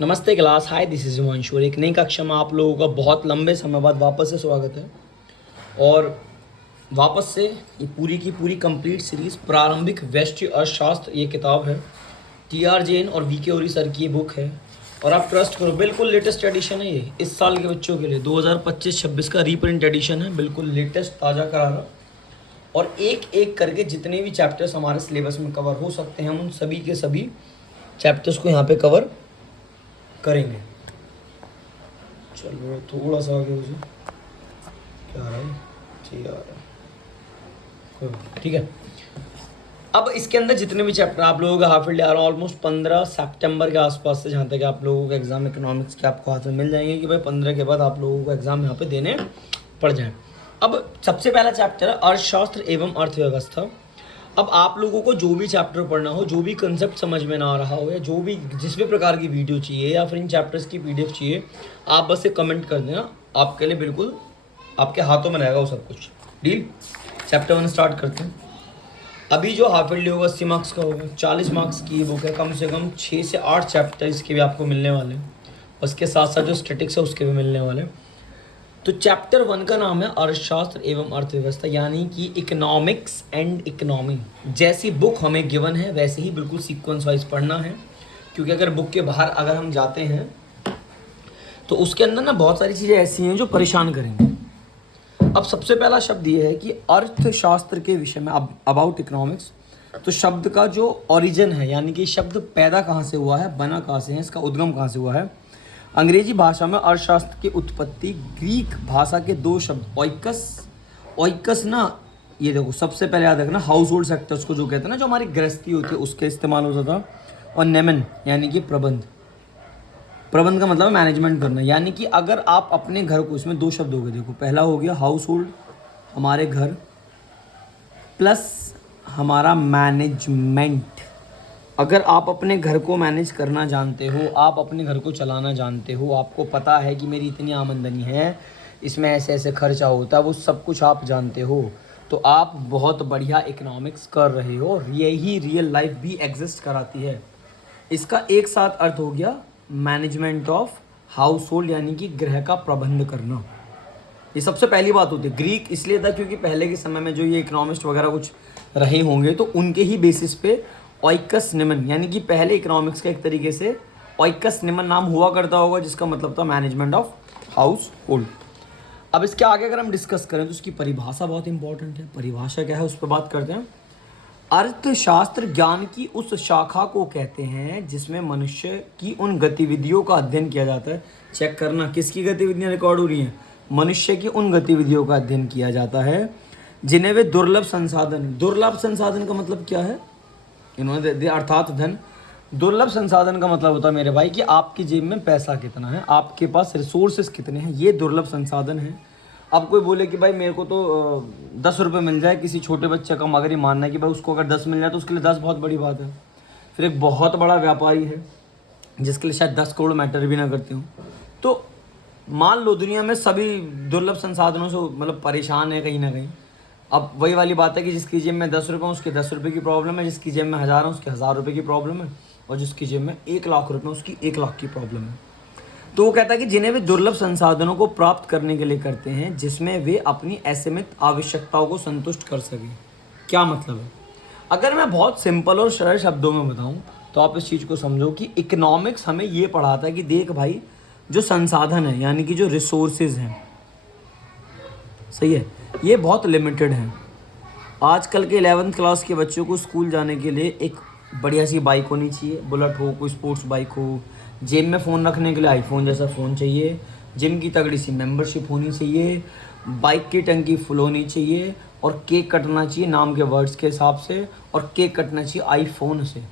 नमस्ते class. Hi, this is Himanshu. एक नई कक्षा में आप लोगों का बहुत लंबे समय बाद वापस से स्वागत है। और वापस से ये पूरी की पूरी कंप्लीट सीरीज प्रारंभिक वैश्य अर्थशास्त्र ये किताब है। टी.आर. जैन और वी.के. ओरी सर की ये बुक है। और आप ट्रस्ट करो, बिल्कुल लेटेस्ट एडिशन है ये, इस साल के बच्चों के लिए 2025-26 का रीप्रिंट एडिशन है, बिल्कुल लेटेस्ट ताज़ा करारा। और एक एक करके जितने भी चैप्टर्स हमारे सिलेबस में कवर हो सकते हैं, हम उन सभी के सभी चैप्टर्स को यहाँ पे कवर करेंगे। चलो थोड़ा सा आगे मुझे क्या आ रहा है, ठीक आ रहा है, ठीक है। अब इसके अंदर जितने भी चैप्टर आप लोगों का हाफ ईयरली आ रहा है, ऑलमोस्ट 15 सितंबर के आसपास से, जहाँ तक आप लोगों का एग्जाम इकोनॉमिक्स के आपको हाथ में मिल जाएंगे कि भाई 15 के बाद आप लोगों को एग्जाम यहाँ पे देने पड़ जाए। अब सबसे पहला चैप्टर है अर्थशास्त्र एवं अर्थव्यवस्था। अब आप लोगों को जो भी चैप्टर पढ़ना हो, जो भी कंसेप्ट समझ में ना आ रहा हो, या जो भी जिस भी प्रकार की वीडियो चाहिए या फिर इन चैप्टर्स की पीडीएफ चाहिए, आप बस एक कमेंट कर देना, आपके लिए बिल्कुल आपके हाथों में रहेगा वो सब कुछ। डील। चैप्टर 1 स्टार्ट करते हैं। अभी जो हाफ ईयरली होगा 80 मार्क्स का होगा, 40 मार्क्स की ये बुक है। कम से कम 6 से 8 चैप्टर इसके भी आपको मिलने वाले हैं। उसके साथ साथ जो स्टैटिक्स है उसके भी मिलने वाले हैं। तो चैप्टर 1 का नाम है अर्थशास्त्र एवं अर्थव्यवस्था, यानी कि इकोनॉमिक्स एंड इकोनॉमी। जैसी बुक हमें गिवन है वैसे ही बिल्कुल सीक्वेंस वाइज पढ़ना है, क्योंकि अगर बुक के बाहर अगर हम जाते हैं तो उसके अंदर ना बहुत सारी चीज़ें ऐसी हैं जो परेशान करेंगे। अब सबसे पहला शब्द ये है कि अर्थशास्त्र के विषय में, अबाउट इकोनॉमिक्स। तो शब्द का जो ओरिजिन है, यानी कि शब्द पैदा कहाँ से हुआ है, बना कहाँ से है, इसका उद्गम कहाँ से हुआ है। अंग्रेजी भाषा में अर्थशास्त्र की उत्पत्ति ग्रीक भाषा के दो शब्द ओइकस ना, ये देखो सबसे पहले याद रखना, हाउस होल्ड सेक्टर्स को जो कहते हैं ना, जो हमारी गृहस्थी होती है उसके इस्तेमाल होता था। और नेमन यानी कि प्रबंध का मतलब है मैनेजमेंट करना। यानी कि अगर आप अपने घर को, इसमें दो शब्द हो गए, देखो पहला हो गया हाउस होल्ड, हमारे घर, प्लस हमारा मैनेजमेंट। अगर आप अपने घर को मैनेज करना जानते हो, आप अपने घर को चलाना जानते हो, आपको पता है कि मेरी इतनी आमदनी है, इसमें ऐसे ऐसे खर्चा होता है, वो सब कुछ आप जानते हो, तो आप बहुत बढ़िया इकोनॉमिक्स कर रहे हो। यही रियल लाइफ भी एग्जिस्ट कराती है। इसका एक साथ अर्थ हो गया मैनेजमेंट ऑफ हाउस होल्ड, यानी कि गृह का प्रबंध करना। ये सबसे पहली बात होती है। ग्रीक इसलिए था क्योंकि पहले के समय में जो ये इकोनॉमिस्ट वगैरह कुछ रहे होंगे, तो उनके ही बेसिस पे ओइकस निमन, यानी कि पहले इकोनॉमिक्स का एक तरीके से ओइकस निमन नाम हुआ करता होगा, जिसका मतलब था मैनेजमेंट ऑफ हाउस होल्ड। अब इसके आगे अगर हम डिस्कस करें तो उसकी परिभाषा बहुत इंपॉर्टेंट है। परिभाषा क्या है उस पर बात करते हैं। अर्थशास्त्र ज्ञान की उस शाखा को कहते हैं जिसमें मनुष्य की उन गतिविधियों का अध्ययन किया जाता है। चेक करना किसकी गतिविधियां रिकॉर्ड हो रही हैं, मनुष्य की उन गतिविधियों का अध्ययन किया जाता है जिन्हें वे दुर्लभ संसाधन का मतलब क्या है, इन्होंने दे अर्थात धन। दुर्लभ संसाधन का मतलब होता है मेरे भाई कि आपकी जेब में पैसा कितना है, आपके पास रिसोर्सेज कितने हैं, ये दुर्लभ संसाधन है। अब कोई बोले कि भाई मेरे को तो 10 रुपये मिल जाए, किसी छोटे बच्चे का मगर ये मानना है कि भाई उसको अगर 10 मिल जाए तो उसके लिए 10 बहुत बड़ी बात है। फिर एक बहुत बड़ा व्यापारी है जिसके लिए शायद 10 करोड़ मैटर भी ना करते हो। तो मान लो दुनिया में सभी दुर्लभ संसाधनों से मतलब परेशान है कहीं ना कहीं। अब वही वाली बात है कि जिसकी जेब में 10 रुपये उसके 10 रुपये की प्रॉब्लम है, जिसकी जेब में 1000 है उसके 1000 रुपये की प्रॉब्लम है, और जिसकी जेब में 1 लाख रुपये उसकी 1 लाख की प्रॉब्लम है। तो वो कहता है कि जिन्हें वे दुर्लभ संसाधनों को प्राप्त करने के लिए करते हैं जिसमें वे अपनी असीमित आवश्यकताओं को संतुष्ट कर सकें। क्या मतलब है, अगर मैं बहुत सिंपल और सरल शब्दों में बताऊं तो आप इस चीज़ को समझो कि इकोनॉमिक्स हमें ये पढ़ाता है कि देख भाई, जो संसाधन है यानी कि जो रिसोर्सेज हैं, सही है, ये बहुत लिमिटेड हैं। आजकल के 11th क्लास के बच्चों को स्कूल जाने के लिए एक बढ़िया सी बाइक होनी चाहिए, बुलेट हो, कोई स्पोर्ट्स बाइक हो, जेब में फ़ोन रखने के लिए आईफोन जैसा फ़ोन चाहिए, जिम की तगड़ी सी मेंबरशिप होनी चाहिए, बाइक की टंकी फुल होनी चाहिए, और केक कटना चाहिए नाम के वर्ड्स के हिसाब से, और केक कटना चाहिए आईफोन से।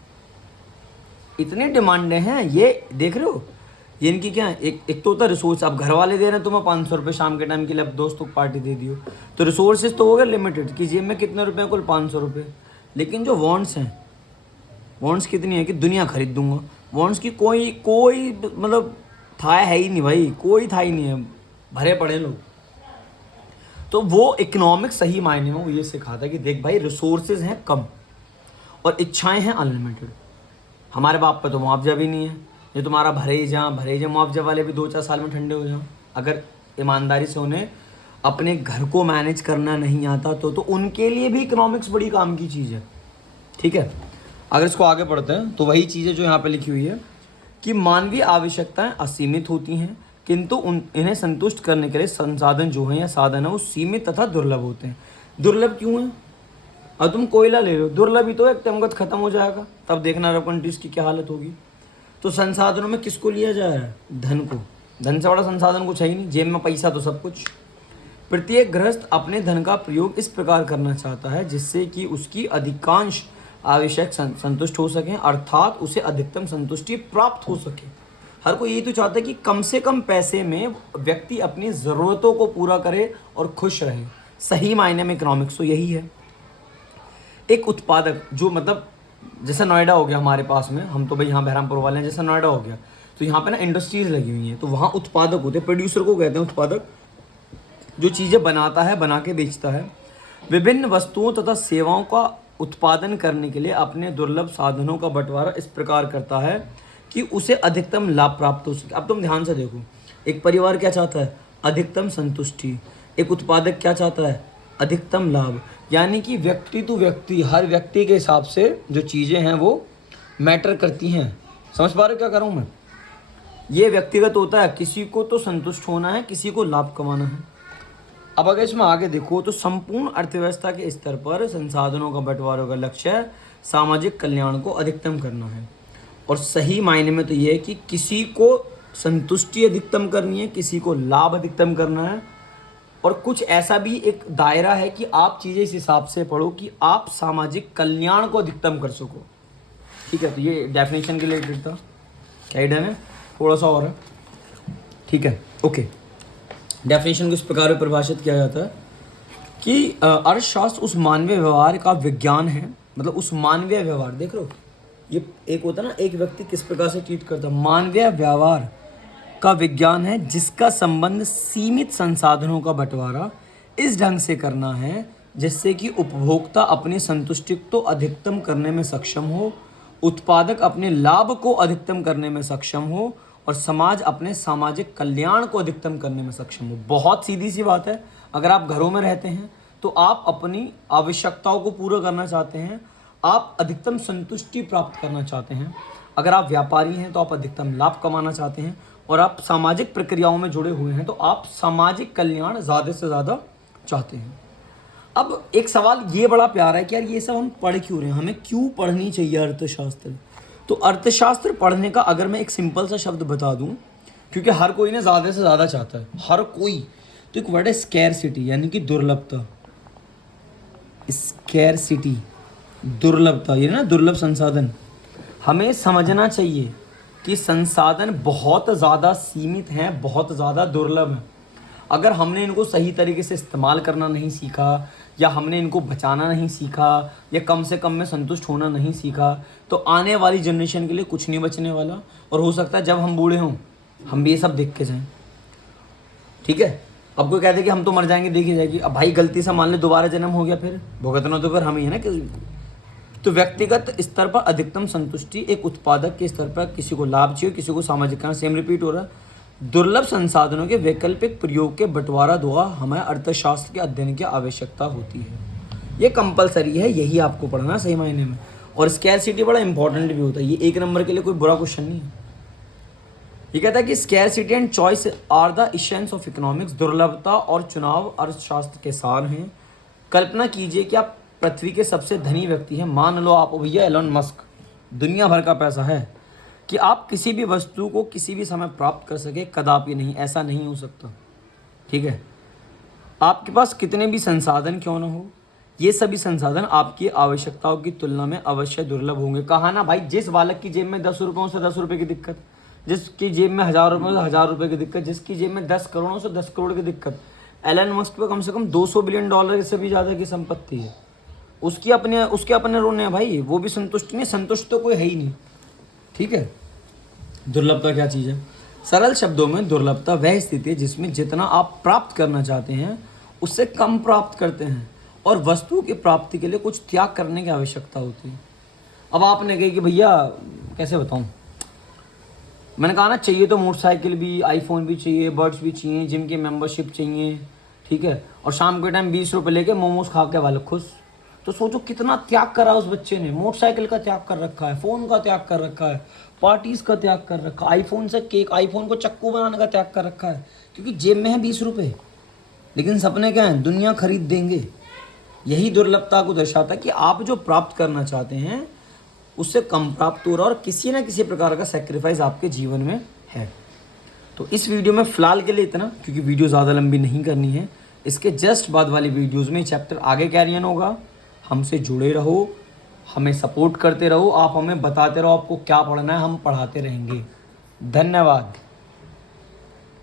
इतनी डिमांडें हैं, ये देख रहे हो, ये इनकी क्या है। एक तो होता है रिसोर्स, अब घर वाले दे रहे हैं तुम्हें 500 रुपये शाम के टाइम के लिए, अब दोस्तों को पार्टी दे दियो, तो रिसोर्सेज तो हो गए लिमिटेड कि जेब में कितने रुपए हैं, कुल 500 रुपये। लेकिन जो वांट्स हैं, वांट्स कितनी है कि दुनिया खरीद दूंगा। वांट्स की कोई मतलब था है ही नहीं भाई, कोई था ही नहीं है, भरे पड़े लोग। तो वो इकोनॉमिक्स सही मायने में वो ये सिखाता है कि देख भाई, रिसोर्सेज हैं कम और इच्छाएं हैं अनलिमिटेड। हमारे बाप पे तो मुआवजा भी नहीं है, ये तुम्हारा भरे जा मुआवजे वाले भी 2-4 साल में ठंडे हो जाओ। अगर ईमानदारी से उन्हें अपने घर को मैनेज करना नहीं आता तो उनके लिए भी इकोनॉमिक्स बड़ी काम की चीज़ है। ठीक है, अगर इसको आगे पढ़ते हैं तो वही चीज़ें जो यहाँ पे लिखी हुई है कि मानवीय आवश्यकताएं असीमित होती हैं, किंतु इन्हें संतुष्ट करने के लिए संसाधन जो हैं या साधन है वो सीमित तथा दुर्लभ होते हैं। दुर्लभ क्यों है? और तुम कोयला ले लो, दुर्लभ ही तो एक टाइम बाद खत्म हो जाएगा, तब देखना अरब कंट्रीज की क्या हालत होगी। तो संसाधनों में किसको लिया जा रहा है? धन को। धन से बड़ा संसाधन कुछ है ही नहीं, जेब में पैसा तो सब कुछ। प्रत्येक गृहस्थ अपने धन का प्रयोग इस प्रकार करना चाहता है जिससे कि उसकी अधिकांश आवश्यक संतुष्ट हो सकें, अर्थात उसे अधिकतम संतुष्टि प्राप्त हो सके। हर कोई यही तो चाहता है कि कम से कम पैसे में व्यक्ति अपनी ज़रूरतों को पूरा करे और खुश रहे। सही मायने में इकोनॉमिक्स तो यही है। एक उत्पादक जो मतलब जैसे नोएडा हो गया हमारे पास में, हम तो भाई यहाँ बहरामपुर वाले हैं, जैसे नोएडा हो गया तो यहाँ पे ना इंडस्ट्रीज लगी हुई हैं, तो वहाँ उत्पादक होते हैं, प्रोड्यूसर को कहते हैं उत्पादक, जो चीज़ें बनाता है, बना के बेचता है। विभिन्न वस्तुओं तथा सेवाओं का उत्पादन करने के लिए अपने दुर्लभ साधनों का बंटवारा इस प्रकार करता है कि उसे अधिकतम लाभ प्राप्त हो सके। अब तुम ध्यान से देखो, एक परिवार क्या चाहता है? अधिकतम संतुष्टि। एक उत्पादक क्या चाहता है? अधिकतम लाभ। यानी कि व्यक्ति टू व्यक्ति, हर व्यक्ति के हिसाब से जो चीज़ें हैं वो मैटर करती हैं। समझ पा रहे क्या कर रहा हूँ मैं? ये व्यक्तिगत होता है, किसी को तो संतुष्ट होना है, किसी को लाभ कमाना है। अब अगर इसमें आगे देखो तो संपूर्ण अर्थव्यवस्था के स्तर पर संसाधनों का बंटवारे का लक्ष्य सामाजिक कल्याण को अधिकतम करना है। और सही मायने में तो ये है कि किसी को संतुष्टि अधिकतम करनी है, किसी को लाभ अधिकतम करना है। और कुछ ऐसा भी एक दायरा है कि आप चीज़ें इस हिसाब से पढ़ो कि आप सामाजिक कल्याण को अधिकतम कर सको। ठीक है, तो ये डेफिनेशन के रिलेटेड था। क्या डन है? थोड़ा सा और है। ठीक है, ओके। डेफिनेशन को इस प्रकार परिभाषित किया जाता है कि अर्थशास्त्र उस मानवीय व्यवहार का विज्ञान है। मतलब उस मानवीय व्यवहार, देख लो, ये एक होता है ना, एक व्यक्ति किस प्रकार से ट्रीट करता है, मानवीय व्यवहार का विज्ञान है जिसका संबंध सीमित संसाधनों का बंटवारा इस ढंग से करना है जिससे कि उपभोक्ता अपनी संतुष्टि को अधिकतम करने में सक्षम हो, उत्पादक अपने लाभ को अधिकतम करने में सक्षम हो और समाज अपने सामाजिक कल्याण को अधिकतम करने में सक्षम हो। बहुत सीधी सी बात है। अगर आप घरों में रहते हैं तो आप अपनी आवश्यकताओं को पूरा करना चाहते हैं, आप अधिकतम संतुष्टि प्राप्त करना चाहते हैं। अगर आप व्यापारी हैं तो आप अधिकतम लाभ कमाना चाहते हैं, और आप सामाजिक प्रक्रियाओं में जुड़े हुए हैं तो आप सामाजिक कल्याण ज़्यादा से ज़्यादा चाहते हैं। अब एक सवाल ये बड़ा प्यारा है कि यार ये सब हम पढ़ क्यों रहे हैं, हमें क्यों पढ़नी चाहिए अर्थशास्त्र? तो अर्थशास्त्र पढ़ने का अगर मैं एक सिंपल सा शब्द बता दूं, क्योंकि हर कोई ना ज़्यादा से ज़्यादा चाहता है, हर कोई। तो एक वर्ड है स्कैरसिटी, यानी कि दुर्लभता। स्कैरसिटी, दुर्लभता, ये ना दुर्लभ संसाधन। हमें समझना चाहिए कि संसाधन बहुत ज़्यादा सीमित हैं, बहुत ज़्यादा दुर्लभ हैं। अगर हमने इनको सही तरीके से इस्तेमाल करना नहीं सीखा, या हमने इनको बचाना नहीं सीखा, या कम से कम में संतुष्ट होना नहीं सीखा, तो आने वाली जनरेशन के लिए कुछ नहीं बचने वाला। और हो सकता है जब हम बूढ़े हों हम भी ये सब देख के जाएं। ठीक है, अब कोई कहते कि हम तो मर जाएंगे, देखी जाएगी। अब भाई गलती से मान ले दोबारा जन्म हो गया, फिर भुगतना तो फिर हम ही है ना कि। तो व्यक्तिगत स्तर पर अधिकतम संतुष्टि, एक उत्पादक के स्तर पर किसी को लाभ चाहिए, किसी को सामाजिक, सेम रिपीट हो रहा है। दुर्लभ संसाधनों के वैकल्पिक प्रयोग के बंटवारा द्वारा हमें अर्थशास्त्र के अध्ययन की आवश्यकता होती है। ये कंपलसरी है, यही आपको पढ़ना सही मायने में। और स्कैरसिटी बड़ा इंपॉर्टेंट भी होता है, ये 1 नंबर के लिए कोई बुरा क्वेश्चन नहीं है। ये कहता है कि scarcity and choice are the essence of economics. दुर्लभता और चुनाव अर्थशास्त्र के सार हैं। कल्पना कीजिए कि आप पृथ्वी के सबसे धनी व्यक्ति हैं। मान लो आप भैया एलन मस्क, दुनिया भर का पैसा है, कि आप किसी भी वस्तु को किसी भी समय प्राप्त कर सके, कदापि नहीं, ऐसा नहीं हो सकता। ठीक है, आपके पास कितने भी संसाधन क्यों ना हो, ये सभी संसाधन आपकी आवश्यकताओं की तुलना में अवश्य दुर्लभ होंगे। कहा ना भाई, जिस बालक की जेब में 10 रुपयों से 10 रुपये की दिक्कत, जिसकी जेब में 1000 रुपये से 1000 रुपये की दिक्कत, जिसकी जेब में 10 करोड़ों से 10 करोड़ की दिक्कत, एलन मस्क पे कम से कम $200 बिलियन से भी ज़्यादा की संपत्ति है। उसके अपने रोने हैं भाई, वो भी संतुष्ट नहीं, संतुष्ट तो कोई है ही नहीं। ठीक है, दुर्लभता क्या चीज़ है? सरल शब्दों में दुर्लभता वह स्थिति है जिसमें जितना आप प्राप्त करना चाहते हैं उससे कम प्राप्त करते हैं और वस्तु की प्राप्ति के लिए कुछ त्याग करने की आवश्यकता होती है। अब आपने कही कि भैया कैसे बताऊं, मैंने कहा ना, चाहिए तो मोटरसाइकिल भी, आईफोन भी चाहिए, बर्ड्स भी चाहिए, जिम की मेंबरशिप चाहिए, ठीक है, और शाम के टाइम 20 रुपए लेके मोमोज खा के वाले खुश। तो सोचो कितना त्याग करा उस बच्चे ने, मोटरसाइकिल का त्याग कर रखा है, फ़ोन का त्याग कर रखा है, पार्टीज़ का त्याग कर रखा है, आईफोन से केक, आईफोन को चक्कू बनाने का त्याग कर रखा है, क्योंकि जेब में है 20 रुपये। लेकिन सपने क्या हैं, दुनिया खरीद देंगे। यही दुर्लभता को दर्शाता है कि आप जो प्राप्त करना चाहते हैं उससे कम प्राप्त हो रहा है, और किसी ना किसी प्रकार का सेक्रीफाइस आपके जीवन में है। तो इस वीडियो में फ़िलहाल के लिए इतना, क्योंकि वीडियो ज़्यादा लंबी नहीं करनी है। इसके जस्ट बाद वाली वीडियोज़ में चैप्टर आगे कैरियन होगा। हमसे जुड़े रहो, हमें सपोर्ट करते रहो, आप हमें बताते रहो आपको क्या पढ़ना है, हम पढ़ाते रहेंगे। धन्यवाद।